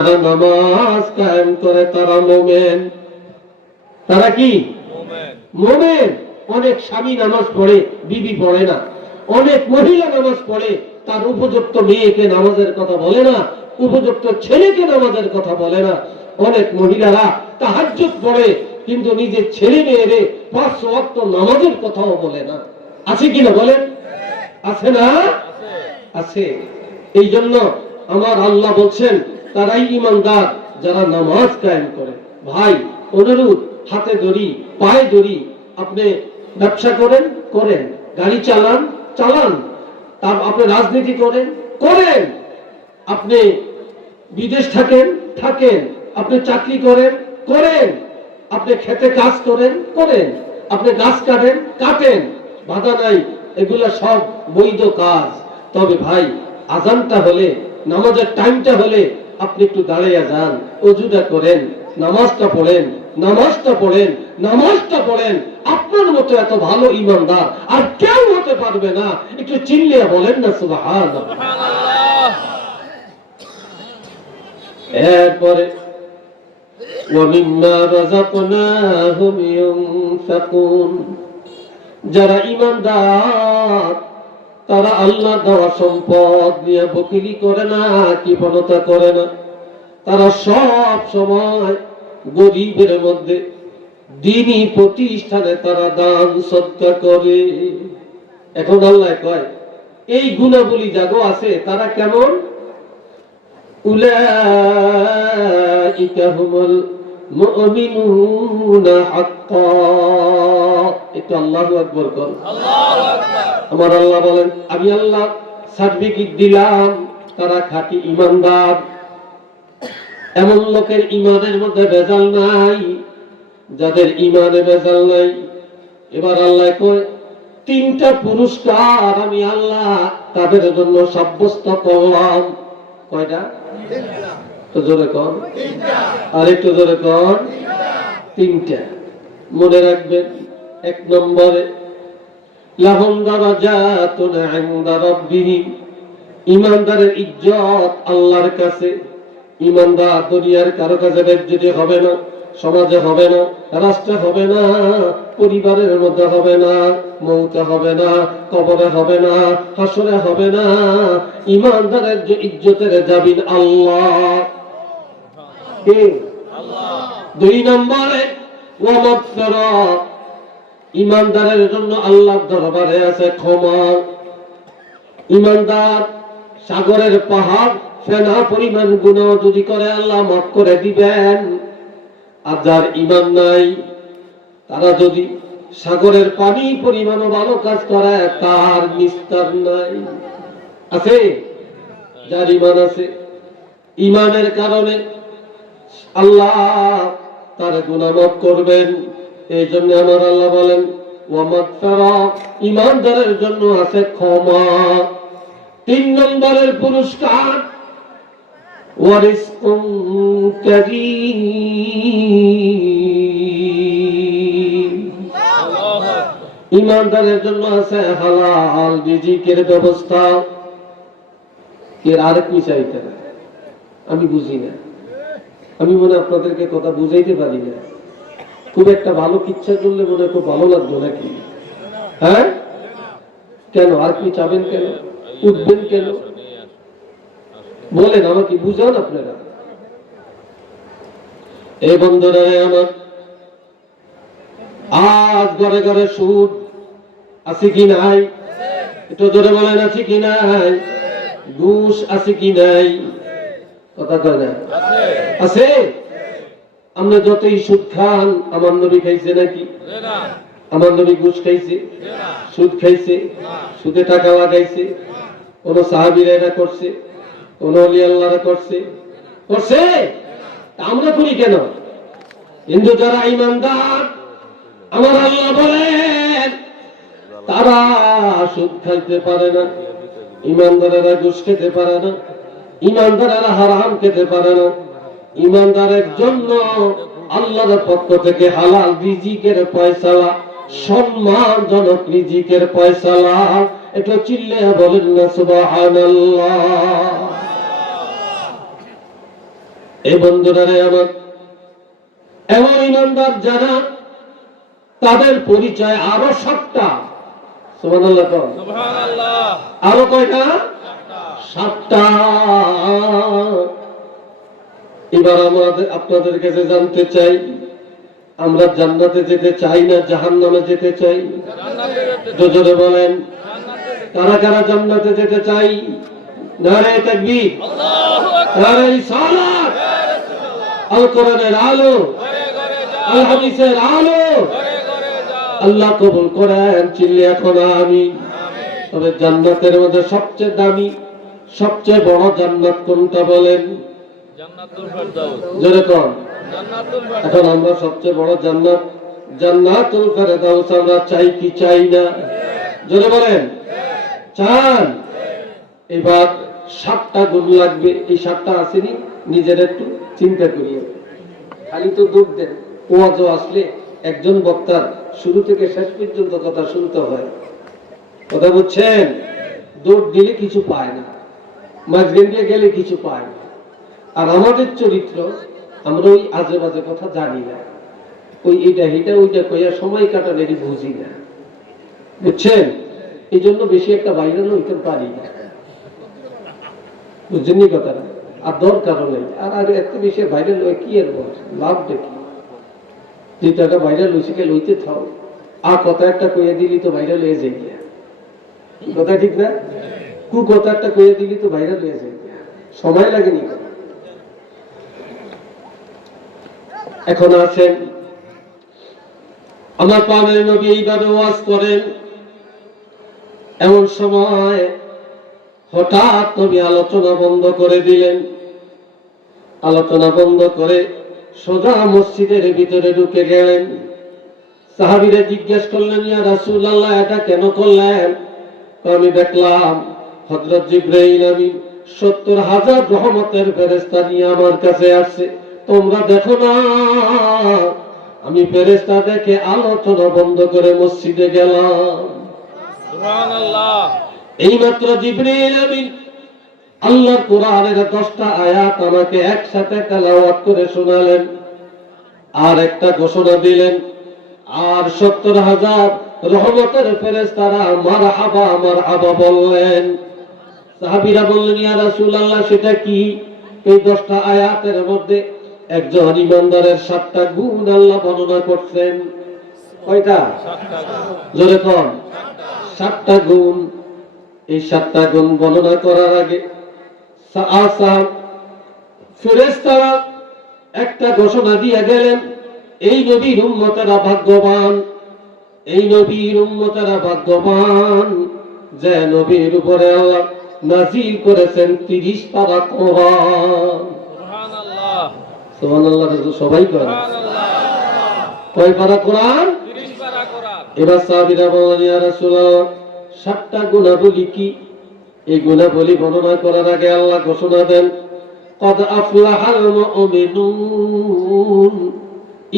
নামাজ কায়েম করে তারা মুমিন। তারা কি মুমিন? অনেক স্বামী নামাজ পড়ে, বিবি পড়ে না। অনেক মহিলা নামাজ পড়ে, তার উপযুক্ত মেয়েকে নামাজের কথা বলে না, উপযুক্ত ছেলেকে নামাজের কথা বলে না। অনেক মহিলারা তাহাজ্জুদ পড়ে, কিন্তু নিজের ছেলে মেয়েরে 5 ওয়াক্ত নামাজের কথাও বলে না। আছে কিনা বলেন? আছে না? আছে। এই জন্য আমার আল্লাহ বলছেন তারাই ঈমানদার যারা নামাজ কায়েম করে। ভাই অনুরোধ, হাতে ধরি, পায়ে ধরি। আপনি ব্যবসা করেন, করেন। গাড়ি চালান, চালান। তার আপনি রাজনীতি করেন, করেন। আপনি বিদেশ থাকেন, থাকেন। আপনি চাকরি করেন, করেন। আপনি খেতে কাজ করেন, করেন। আপনি গাছ কাটেন, কাটেন। বাধা নাই, এগুলা সব বৈধ কাজ। তবে ভাই আজানটা হলে, নামাজের টাইমটা হলে আপনি একটু দাঁড়িয়ে যান, ওযুটা করেন, নামাজটা পড়েন, নামাজটা পড়েন, নামাজটা পড়েন। আপনার মতো এত ভালো ঈমানদার আর কেউ হতে পারবে না। একটু চিল্লিয়ে বলেন না সুবহানাল্লাহ। এরপরে ওয়ামিম্মা রাযাকনাহুম ইউনফিকুন, যারা ঈমানদার তারা আল্লাহ দেওয়া সম্পদ নিয়ে বখিলি করে না, কৃপণতা করে না। তারা সব সময় গরিবের মধ্যে, দ্বীনি প্রতিষ্ঠানে তারা দান সদকা করে। এখন আল্লাহ কয় এই গুণাবলী যাগো আছে তারা কেমন? উলাইকা হুমুল মুমিনুনা হাক্কান। একটু আল্লাহু আকবার বল। আল্লাহু আকবার। আমার আল্লাহ বলেন আমি আল্লাহ সার্টিফিকেট দিলাম তারা খাঁটি ঈমানদার। এমন লোকের ঈমানের মধ্যে ভেজাল নাই যাদের ঈমানে ভেজাল নাই। এবার আল্লাহ কয় 3টা পুরস্কার আমি আল্লাহ তাদের জন্য সাব্যস্ত করলাম। কয়টা? 3টা। তো জোরে কর। 3টা। আর একটু জোরে কর। 3টা। মনে রাখবেন, 1 নম্বরে লাহুম দারাজাতুন ইনদা রাব্বিহিম, ঈমানদারের ইজ্জত আল্লাহর কাছে। ঈমানদার দুনিয়ার কারো কাছে বেজ্জতি হবে না, সমাজে হবে না, রাষ্ট্রে হবে না, পরিবারের মধ্যে হবে না, মৌতে হবে না, কবরে হবে না, হাসরে হবে না। ঈমানদারের যে ইজ্জতের জামিন আল্লাহ। কে? আল্লাহ। 2 নম্বরে ওয়া মাগফিরাত, ঈমানদারের জন্য আল্লাহর দরবারে আছে ক্ষমা। ঈমানদার সাগরের পাহাড় ফেনা পরিমাণ গুনাহ যদি করে আল্লাহ মাফ করে দিবেন। আর যার ঈমান নাই তারা যদি সাগরের পানি পরিমাণ ভালো কাজ করে তার নিস্তার নাই। আছে? যার ঈমান আছে, ঈমানের কারণে আল্লাহ তার গুনাহ মাফ করবেন। এই জন্য আমার আল্লাহ বলেন ওয়া মাগফিরাত, ঈমানদারের জন্য আছে ক্ষমা। 3 নম্বরের পুরস্কার ওয়া রিজকুন কারীম, ঈমানদারের জন্য আছে হালাল রিজিকের ব্যবস্থা। এর আরেক কি চাইতে আমি বুঝি না। আমি মনে আপনাদেরকে কথা বুঝাইতে পারি না। খুব একটা ভালো কিচ্ছা করলে মনে খুব ভালো লাগতো নাকি? হ্যাঁ, কেন? আর কি চাবেন কেন? উঠবেন কেন? বলেন আমাকে, বুঝান আপনারা। এই বন্ধুরা আমার, আজ ঘরে ঘরে সুদ আছে কি নাই? একটু জোরে বলেন আছে কি নাই? ঘুষ আছে কি নাই? কথা কয় না? আছে। আমরা যতই সুদ খান, আমার নবী খাইছে নাকি? আমার নবী ঘুষ খাইছে? সুদ খাইছে? সুদে টাকা লাগাইছে? কোন সাহাবীরা এটা করছে? কোন ওলি আল্লাহরা করছে? করছে? আমরা করি কেন? কিন্তু যারা ঈমানদার আমার আল্লাহ বলেন তারা সুদ খাইতে পারে না, ঈমানদারেরা ঘুষ খেতে পারে না, ঈমানদারেরা হারাম খেতে পারে না। ঈমানদারের জন্য আল্লাহর পক্ষ থেকে হালাল রিজিকের ফয়সালা, সম্মানজনক রিজিকের ফয়সালা। একটু চিল্লিয়ে বলেন না সুবহানাল্লাহ। এই বন্ধুরা রে আমার, এমন ইমানদার যারা, তাদের পরিচয় আরো 7টা। সুবহানাল্লাহ। সুবহানাল্লাহ। আরো কয়টা? 7টা। এবার আমাদের আপনাদের কাছে জানতে চাই, আমরা জান্নাতে যেতে চাই না জাহান্নামে যেতে চাই? জোরে বলেন, কারা কারা জান্নাতে যেতে চাই? নারে তাকবীর, নারে রিসালাত, আল কোরআনের আলো, আল হাদিসের আলো। আল্লাহ কবুল করেন, চিল্লি এখন আমিন। তবে জান্নাতের মধ্যে সবচেয়ে দামি, সবচেয়ে বড় জান্নাত কোনটা বলেন? জান্নাতুল ফেরদাউস। জোরে কোন? জান্নাতুল ফেরদাউস। এখন আমরা সবচেয়ে বড় জান্নাত, জান্নাতুল ফেরদাউস আমরা চাই কি চাই না? জোরে বলেন, চান? এবার 7টা গুণ লাগবে। এই 7টা আসেনি, নিজের একটু চিন্তা করিয়ে। খালি তো দূর দেন, ওয়াজও আসলে একজন বক্তার শুরু থেকে শেষ পর্যন্ত কথা শুনতে হয়। কথা বুঝছেন? দৌড় দিলে কিছু পায় না, মাঝখান দিয়ে গেলে কিছু পায় না। আর আমাদের চরিত্র, আমরা ওই আজে বাজে কথা জানি না, ওই এটা এটা ওইটা কইয়া সময় কাটানোরই বুঝি না, বুঝছেন? এই জন্য বেশি একটা ভাইরাল হইতে পারি না, বুঝছেন কথাটা? আর দরকারও নেই। আর এত বেশি ভাইরাল হয়ে কি আর লাভ দেখি? যেটা একটা ভাইরাল হয়েছে কে লইতে থাও, আর কথা একটা কইয়া দিলি তো ভাইরাল হয়ে যাই। কথা ঠিক না? কু কথা একটা কইয়া দিলি তো ভাইরাল হয়ে যাই, সময় লাগেনি। এখন আছেন আমার প্রাণের নবী এইভাবে ওয়াজ করেন। এমন সময় হঠাৎ নবী আলোচনা বন্ধ করে দিলেন। আলোচনা বন্ধ করে সোজা মসজিদের ভিতরে ঢুকে গেলেন। সাহাবীরা জিজ্ঞেস করলেন, ইয়া রাসূলুল্লাহ, এটা কেন করলেন? আমি দেখলাম হযরত জিবরাইল আমিন 70,000 রহমতের ফেরেশতা নিয়ে আমার কাছে আসছে, তোমরা দেখো না? আমি ফেরেশতা দেখে আলোচনা বন্ধ করে মসজিদে গেলাম। সুবহানাল্লাহ। এইমাত্র জিবরাইল আমিন আল্লাহর কোরআনের 10টা আয়াত আমাকে একসাথে তেলাওয়াত করে শোনালেন, আর একটা ঘোষণা দিলেন, আর 70,000 রহমতের ফেরেশতারা মারহাবা মারহাবা বললেন। সাহাবীরা বললেন, ইয়া রাসূলুল্লাহ, সেটা কি? এই 10টা আয়াতের মধ্যে একজন ইমানদারের 7টা গুণ আল্লাহ বর্ণনা করছেন। কয়টা? 7টা গুণ। জোরে কোন? 7টা গুণ। এই 7টা গুণ বর্ণনা করার আগে ফেরেশতারা একটা ঘোষণা দিয়ে গেলেন, এই নবীর উম্মতেরা ভাগ্যবান, এই নবীর উম্মতেরা ভাগ্যবান যে নবীর উপরে আল্লাহ নাযিল করেছেন 30 পারা কোরআন। সুবহানাল্লাহ। সুবহানাল্লাহ। সবাই করে সুবহানাল্লাহ। কয় পারা কোরআন? 30 পারা কোরআন। এবার সাহাবীরা বললেন, ইয়া রাসূলুল্লাহ, 7টা গুণাবলী কি? এই গুণাবলী বর্ণনা করার আগে আল্লাহ ঘোষণা দেন, কদ আফলাহাল মুমিনুন,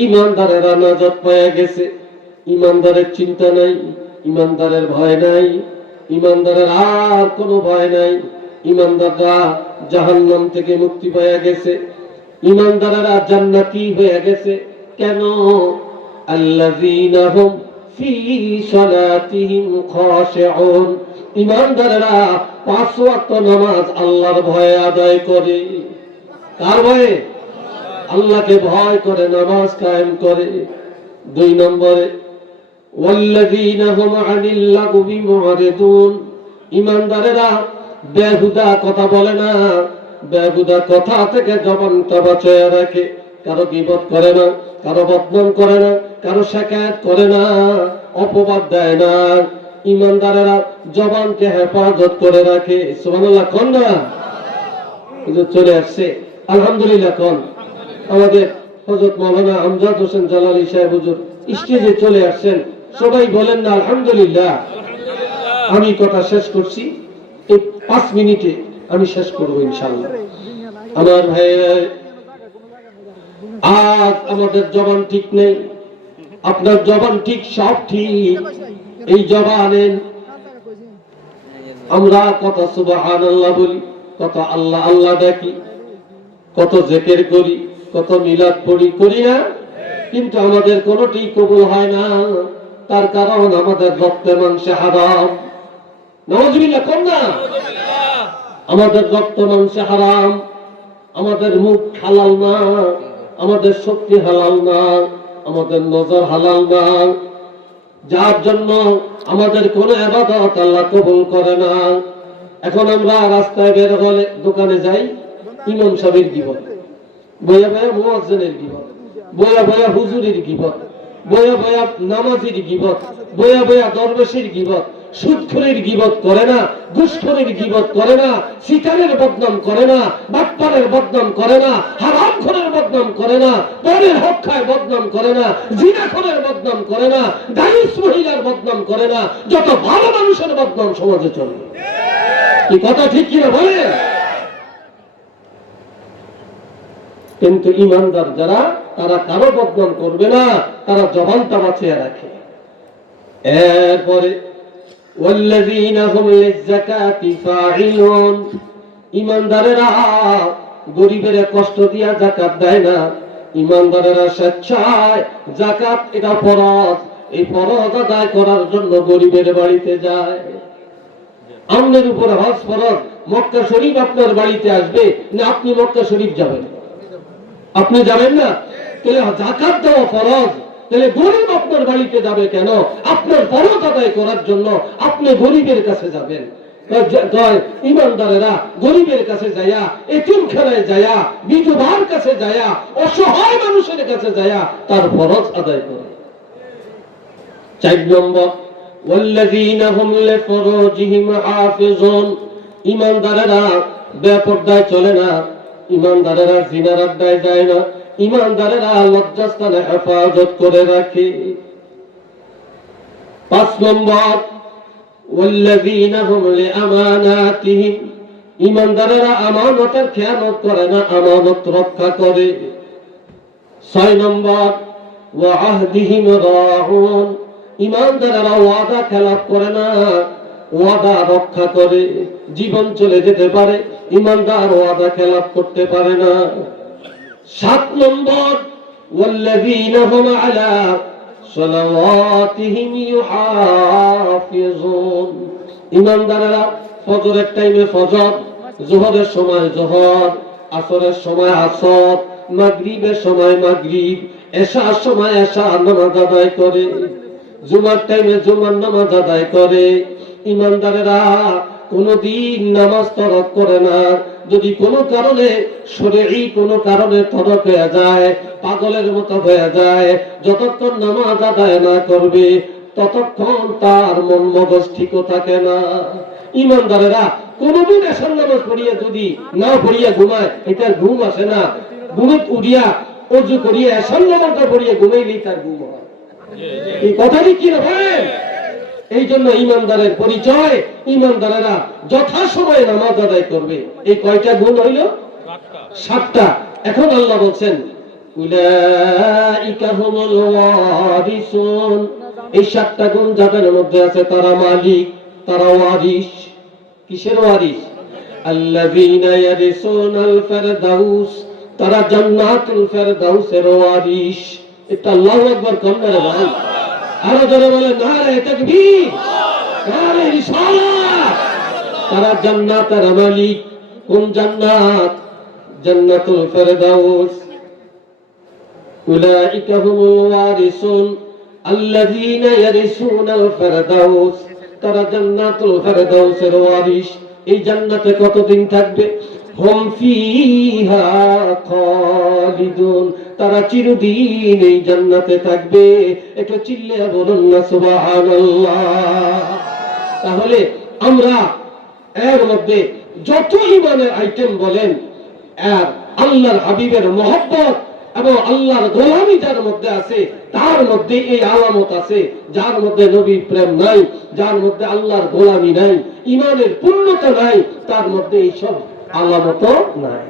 ঈমানদারেরা নাজাত পেয়ে গেছে। ঈমানদারের চিন্তা নাই, ঈমানদারের ভয় নাই, ঈমানদারের আর কোনো ভয় নাই। ঈমানদাররা জাহান্নাম থেকে মুক্তি পেয়ে গেছে, ঈমানদারেরা জান্নাতি হয়ে গেছে। কেন? আল্লাযীনা হুম ফি সালাতিহিম খাশিউন, ঈমানদারেরা 5 ওয়াক্ত নামাজ আল্লাহর ভয়ে আদায় করে। কার ভয়ে? আল্লাহকে ভয় করে নামাজ কায়েম করে। 2 নম্বরে ওয়াল্লাযীনা হুম আনিল লাগবি মুরিদুন, ঈমানদারেরা বেহুদা কথা বলে না, বেহুদা কথা থেকে জবানটা বাঁচিয়ে রাখে। কারো গীবত করে না, কারো বদনাম করে না, কারো শিকায়ত করে না, অপবাদ দেয় না। ঈমানদারেরা জবানকে হেফাজত করে রাখে। সুবহানাল্লাহ কোন না? হুজুর চলে আসছে, আলহামদুলিল্লাহ কোন? আমাদের হযরত মাওলানা আমজাদ হোসেন জালালী সাহেব হুজুর স্টেজে চলে আসছেন। সবাই বলেন না আলহামদুলিল্লাহ। আমি কথা শেষ করছি, এই 5 মিনিটে আমি শেষ করব ইনশাআল্লাহ। আমার ভাই, আজ আমাদের জবান ঠিক নেই, আপনার জবান ঠিক, সব ঠিক। এই জবানে আমরা কথা সুবহানাল্লাহ বলি, কথা আল্লাহ আল্লাহ ডাকি, কত জিকির করি, কত মিলাদ পড়ি, করি না? কিন্তু আমাদের কোনোটি কবুল হয় না। তার কারণ আমাদের রক্তে মাংসে হারাম। নাউজুবিল্লাহ, কোন না? আমাদের রক্ত মাংসে হারাম, আমাদের মুখ হালাল না, আমাদের শক্তি হালাল না, আমাদের নজর হালাল না, যার জন্য আমাদের কোন ইবাদত আল্লাহ কবুল করে না। এখন আমরা রাস্তায় বের হলে, দোকানে যাই, ইমাম সাহেবের গিবত, বয়া বয়া মুয়াজ্জিনের গিবত, বয়া বয়া হুজুরের গিবত, বয়া বয়া নামাজির গিবত, বয়া বয়া দরবেশের গিবত, সুদখোরের গিবত করে না, ঘুষখোরের গিবত করে না, শিকারের বদনাম করে না, বাটপারের বদনাম করে না, হারামখোরের বদনাম করে না, পরের হক খায় বদনাম করে না, জিনাখোরের বদনাম করে না, দায়ুস মহিলার বদনাম করে না। যত ভালো মানুষের বদনাম সমাজে চলে। কি কথা ঠিক কিনা বলেন? কিন্তু ইমানদার যারা, তারা কারো বদনাম করবে না, তারা জবানটা বাঁচিয়ে রাখে। এরপরে والذين هم للزكاة فاعلون, ইমানদারেরা গরিবের কষ্ট দিয়া যাকাত দেয় না। ইমানদারেরা স্বেচ্ছায় যাকাত, এটা ফরজ, এই ফরজ আদায় করার জন্য গরিবের বাড়িতে যায়। আমাদের উপরে হজ ফরজ, মক্কা শরীফ আপনার বাড়িতে আসবে না আপনি মক্কা শরীফ যাবেন? আপনি যাবেন না। তাহলে যাকাত দেওয়া ফরজ, তাহলে গরিব আপনার বাড়িতে যাবে কেন? আপনার ফরজ আদায় করার জন্য আপনি গরিবের কাছে যাবেন। ইমানদারেরা গরিবের কাছে যায়া, এতিমখানায় যায়া, বিধবার কাছে যায়া, অসহায় মানুষের কাছে যায়া তার ফরজ আদায় করে। 4 নম্বর, ওয়াল্লাযীনা হুম লিফুরুজিহিম হাফিজুন, ইমানদারেরা বেপরদায় চলে না, ইমানদারেরা জিনার আড্ডায় যায় না, ইমানদারেরা লজ্জাস্থানে হেফাজত করে রাখে। 5 নম্বর, ওয়াল্লাযীনা হুম লিআমানাতিহিম, ইমানদারেরা আমানতের খেয়ানত করে না, আমানত রক্ষা করে। 6 নম্বর, ওয়া আহদিহিম রাউন, ইমানদারেরা ওয়াদা খেলাফ করে না, ওয়াদা রক্ষা করে। জীবন চলে যেতে পারে, ইমানদার ওয়াদা খেলাফ করতে পারে না। 7 নম্বর, ওয়াল্লাযীনা হুম আলা সালাওয়াতিহিম ইউহাফিজুন, ইমানদারেরা ফজরের টাইমে ফজর, যোহরের সময় যোহর, আসরের সময় আসর, মাগরিবের সময় মাগরিব, এশার সময় এশা নামাজ আদায় করে, জুমার টাইমে জুমার নামাজ আদায় করে। ইমানদারেরা কোনদিন নামাজ তরক করে না। যদি কোনো কারণে শরীরী কোনো কারণে তরক হয়ে যায়, পাগলের মতো হয়ে যায়, যতক্ষণ নামাজ আদায় না করবে ততক্ষণ তার মন মগজ ঠিকও থাকে না। ইমানদারেরা কোনদিন এশার নামাজ পড়িয়া যদি না পড়িয়া ঘুমায়, এটার ঘুম আসে না। ঘুমে উঠিয়া ওযু করিয়া এশার নামাজটা পড়িয়া ঘুমাইলেই তার ঘুম হয়। এই কথাটি কি ভাই? এই জন্য ইমানদারের পরিচয়, ইমানদারেরা যথাসময়ে নামাজ আদায় করবে। এই কয়টা গুণ হইল? 7টা। এখন আল্লাহ বলছেন উলাইকা হুমুল ওয়ারিসুন, এই 7টা গুণ যাদের মধ্যে আছে তারা মালিক, তারা ওয়ারিস। কিসের ওয়ারিস? আল্লাযীনা ইয়ারিসুনাল ফিরদাউস, তারা জান্নাতুল ফিরদাউসের ওয়ারিস। এটা আল্লাহু আকবার কন্যা রে ভাই, আরো জোরে বলে নারে তাকবীর, নারে রিসালাত। তারা জান্নাতের মালিক। কোন জান্নাত? জান্নাতুল ফিরদাউস। উলাইকা হুমুল ওয়ারিসুন আল্লাযীনা ইয়ারিসুনাল ফিরদাউস, তারা জান্নাতুল ফিরদাউসের ওয়ারিস। এই জান্নাতে কতদিন থাকবে? হুম ফিহা খালিদুন, তারা চিরদিন এই জান্নাতে থাকবে। একটু চিল্লিয়ে বলুন না সুবহানাল্লাহ। তাহলে আমরা এর মধ্যে যত ইমানের আইটেম বলেন, আর আল্লাহর হাবিবের মহব্বত এবং আল্লাহর গোলামি যার মধ্যে আছে, তার মধ্যে এই আলামত আছে। যার মধ্যে নবীর প্রেম নাই, যার মধ্যে আল্লাহর গোলামি নাই, ইমানের পূর্ণতা নাই, তার মধ্যে এই সব আলামত নাই।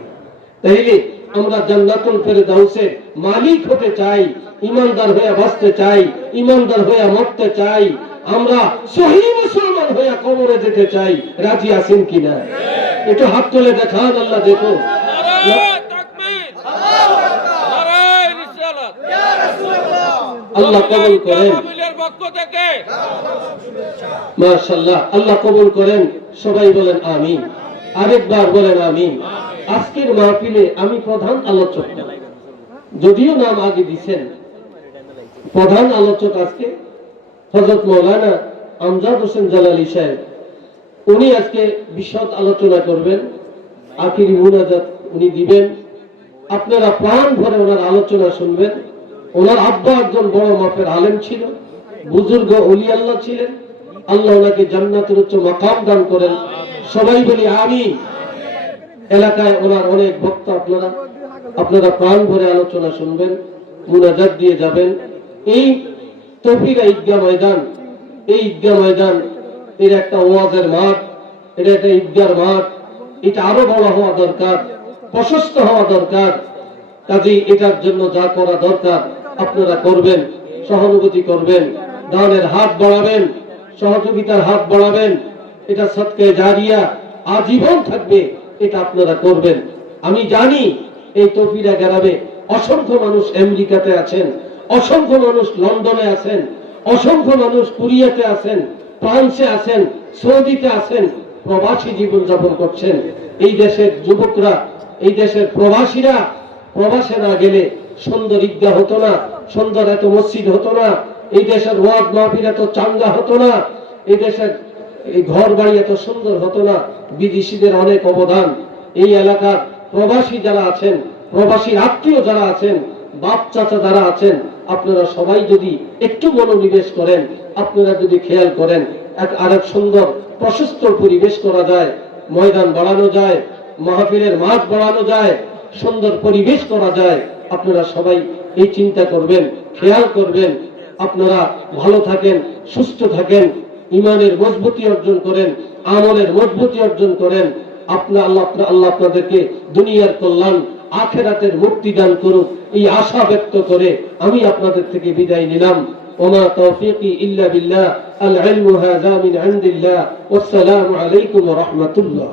তাইলে আমরা জান্নাতুল ফিরদাউসের মালিক হতে চাই, ইমানদার হয়ে বাঁচতে চাই, ইমানদার হয়ে মরতে চাই, আমরা সহি মুসলমান হয়ে কবরে যেতে চাই। রাজি আছেন কিনা? একটু হাত তুলে দেখান, আল্লাহ দেখো। আল্লাহ কবুল করেন। মাশাআল্লাহ, আল্লাহ কবুল করেন। সবাই বলেন আমিন। আরেকবার বলেন আমিন। আজকের মাহফিলে আমি প্রধান আলোচক, যদিও নাম আগে দিছেন, প্রধান আলোচক আজকে হযরত মাওলানা আমজাদ হোসেন জালালী সাহেব। উনি আজকে বিশদ আলোচনা করবেন, আখিরি মুনাজাত উনি দিবেন। আপনারা প্রাণ ভরে ওনার আলোচনা শুনবেন। ওনার আব্বা একজন বড় মাপের আলেম ছিল, বুজুর্গ ওলি আল্লাহ ছিলেন। আল্লাহ ওনাকে জান্নাতের উচ্চ মাকাম দান করেন। সবাই বলি আমিন। এলাকায় ওনার অনেক ভক্ত, আপনারা প্রাণ ভরে আলোচনা শুনবেন, মুনাজাত দিয়ে যাবেন। এই তৌফিকা ঈদগাহ ময়দান, এই ঈদগাহ ময়দান এর একটা ওয়াজের মাঠ, এটা একটা ঈদগাহর মাঠ। এটা আরো বড় হওয়া দরকার, প্রশস্ত হওয়া দরকার। কাজেই এটার জন্য যা করা দরকার আপনারা করবেন, সহানুভূতি করবেন, দানের হাত বাড়াবেন, সহযোগিতার হাত বাড়াবেন। এটা সদকায়ে জারিয়া আজীবন থাকবে, এটা আপনারা করবেন। আমি জানি এই তৌফিকা গ্রামে অসংখ্য মানুষ আমেরিকাতে আছেন, অসংখ্য মানুষ লন্ডনে আছেন, অসংখ্য মানুষ কোরিয়াতে আছেন, ফ্রান্সে আছেন, সৌদিতে আছেন, প্রবাসী জীবন যাপন করছেন। এই দেশের যুবকরা, এই দেশের প্রবাসীরা প্রবাসে না গেলে সুন্দর ঈদগাহ হতো না, সুন্দর এত মসজিদ হতো না, এই দেশের ওয়াজ মাহফিল এত চাঙ্গা হতো না, এই দেশের এই ঘর বাড়ি এত সুন্দর হতো না। বিদেশিদের অনেক অবদান। এই এলাকার প্রবাসী যারা আছেন, প্রবাসীর আত্মীয় যারা আছেন, বাপ চাচা যারা আছেন, আপনারা সবাই যদি একটু মনোনিবেশ করেন, আপনারা যদি খেয়াল করেন, আরেক সুন্দর প্রশস্ত পরিবেশ করা যায়, ময়দান বাড়ানো যায়, মাহফিলের মাঠ বাড়ানো যায়, সুন্দর পরিবেশ করা যায়। আপনারা সবাই এই চিন্তা করবেন, খেয়াল করবেন। আপনারা ভালো থাকেন, সুস্থ থাকেন, ইমানের মজবুতি অর্জন করেন, আমলের মজবুতি অর্জন করেন। আল্লাহ আপনাদেরকে দুনিয়ার কল্যাণ, আখিরাতের মুক্তি দান করুন, এই আশা ব্যক্ত করে আমি আপনাদের থেকে বিদায় নিলাম। ওমা তৌফিকি ইল্লা বিল্লাহ, আল ইলমু হাযা মিন ইনদিল্লাহ। ওয়াসসালামু আলাইকুম ওয়া রাহমাতুল্লাহ।